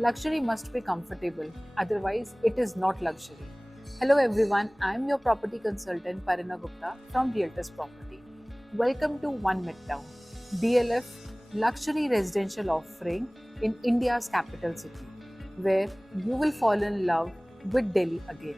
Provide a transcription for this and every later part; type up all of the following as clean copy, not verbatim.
Luxury must be comfortable, otherwise, it is not luxury. Hello everyone, I am your property consultant Parina Gupta from Realtors Property. Welcome to One Midtown, DLF luxury residential offering in India's capital city, where you will fall in love with Delhi again.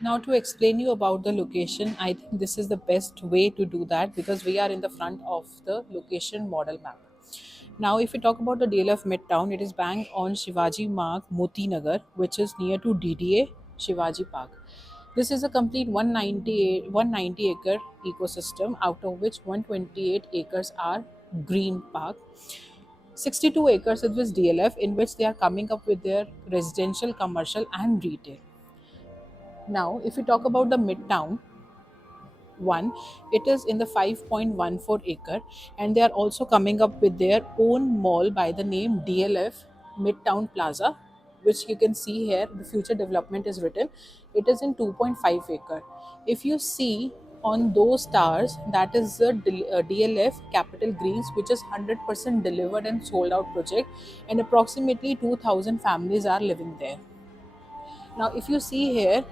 Now, to explain you about the location, I think this is the best way to do that because we are in the front of the location model map. Now, if we talk about the DLF Midtown, it is bang on Shivaji Marg, Moti Nagar, which is near to DDA Shivaji Park. This is a complete 190 acre ecosystem, out of which 128 acres are green park. 62 acres is with DLF, in which they are coming up with their residential, commercial, and retail. Now, if we talk about the Midtown one, it is in the 5.14 acre, and they are also coming up with their own mall by the name DLF Midtown Plaza, which you can see here. The future development is written. It is in 2.5 acre. If you see on those towers, that is the DLF Capital Greens, which is 100% delivered and sold out project, and approximately 2,000 families are living there. Now, if you see here,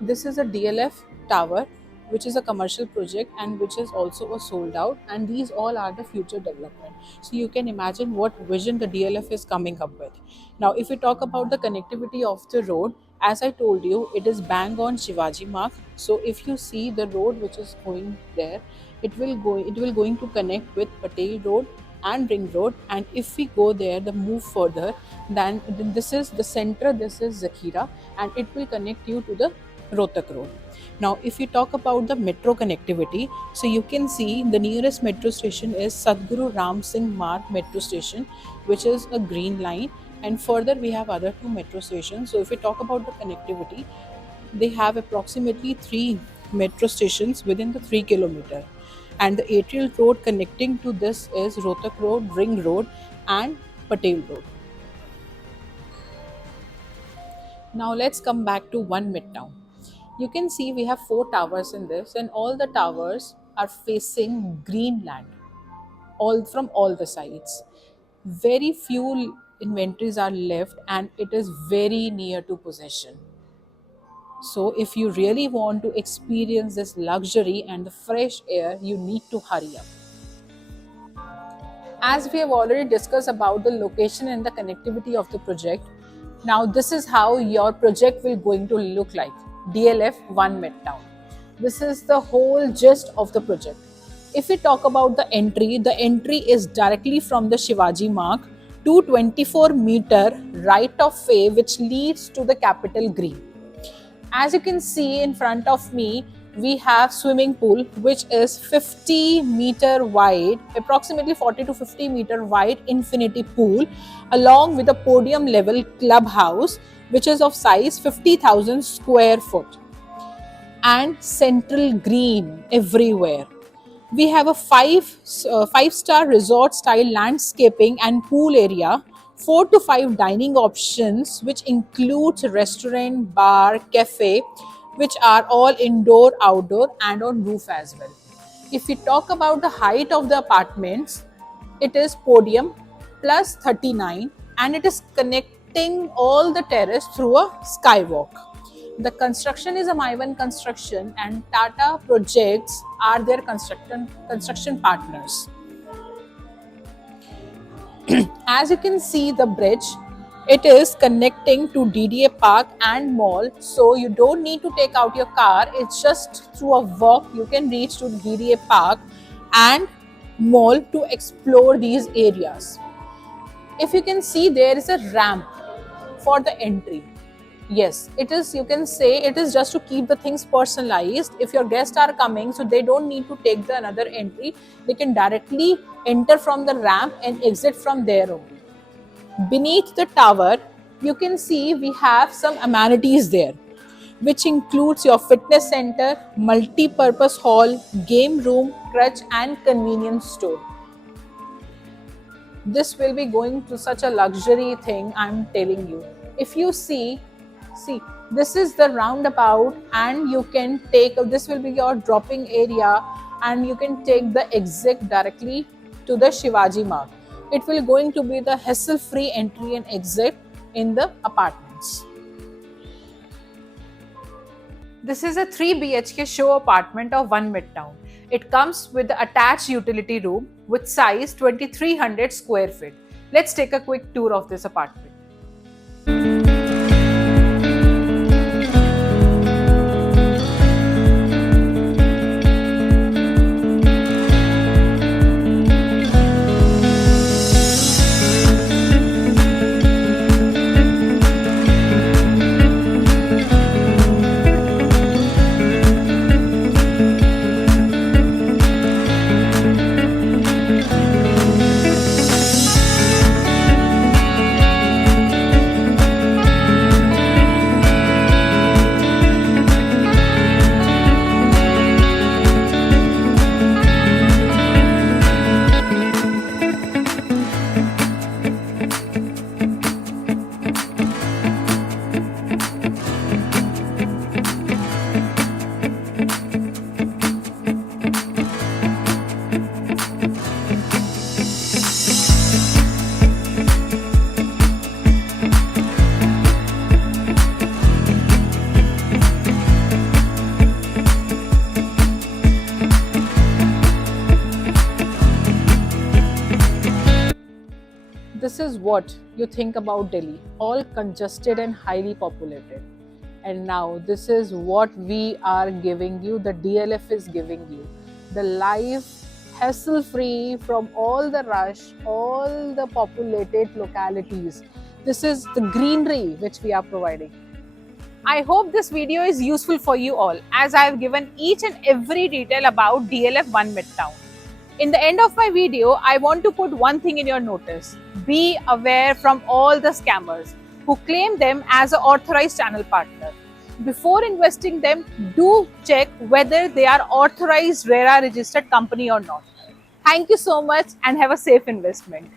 this is a DLF tower, which is a commercial project and which is also a sold out. And these all are the future development. So you can imagine what vision the DLF is coming up with. Now, if we talk about the connectivity of the road, as I told you, it is bang on Shivaji Mark. So if you see the road which is going there, it will going to connect with Patel Road and Ring Road. And if we go there, the move further, then this is the center, this is Zakhira, and it will connect you to the Rohtak Road. Now, if you talk about the metro connectivity, so you can see the nearest metro station is Sadhguru Ram Singh Marg metro station, which is a green line, And further, we have other two metro stations. So if we talk about the connectivity, they have approximately three metro stations within the 3 kilometer. And the aerial road connecting to this is Rohtak Road, Ring Road, and Patel Road. Now let's come back to One Midtown. You can see we have four towers in this, and all the towers are facing Greenland, all from all the sides. Very few inventories are left, and it is very near to possession. So, if you really want to experience this luxury and the fresh air, you need to hurry up. As we have already discussed about the location and the connectivity of the project, now this is how your project will going to look like. DLF 1 Midtown. This is the whole gist of the project. If we talk about the entry is directly from the Shivaji Mark to 24-meter right of way, which leads to the Capitol Green. As you can see in front of me, we have swimming pool which is 50-meter wide, approximately 40 to 50-meter wide infinity pool, along with a podium level clubhouse which is of size 50,000 square foot, and central green everywhere. We have a five-star resort style landscaping and pool area, 4 to 5 dining options, which includes restaurant, bar, cafe, which are all indoor, outdoor, and on roof as well. If we talk about the height of the apartments, it is podium plus 39, and it is connecting all the terrace through a skywalk. The construction is a Maivan Construction, and Tata Projects are their construction partners. As you can see the bridge, it is connecting to DDA Park and mall, so you don't need to take out your car. It's just through a walk you can reach to DDA Park and mall to explore these areas. If you can see, there is a ramp for the entry. Yes, it is, you can say it is just to keep the things personalized. If your guests are coming, so they don't need to take the another entry, they can directly enter from the ramp and exit from there only. Beneath the tower, you can see we have some amenities there, which includes your fitness center, multi-purpose hall, game room, crutch, and convenience store. This will be going to such a luxury thing, I'm telling you. If you see, this is the roundabout, and you can take, this will be your dropping area, and you can take the exit directly to the Shivaji Mark. It will going to be the hassle-free entry and exit in the apartments. This is a 3 BHK show apartment of One Midtown. It comes with the attached utility room with size 2300 square feet. Let's take a quick tour of this apartment. This is what you think about Delhi, all congested and highly populated. And now this is what we are giving you, the DLF is giving you. The life hassle-free from all the rush, all the populated localities. This is the greenery which we are providing. I hope this video is useful for you all, as I have given each and every detail about DLF 1 Midtown. In the end of my video, I want to put one thing in your notice. Be aware from all the scammers who claim them as an authorized channel partner. Before investing them, do check whether they are authorized RERA registered company or not. Thank you so much and have a safe investment.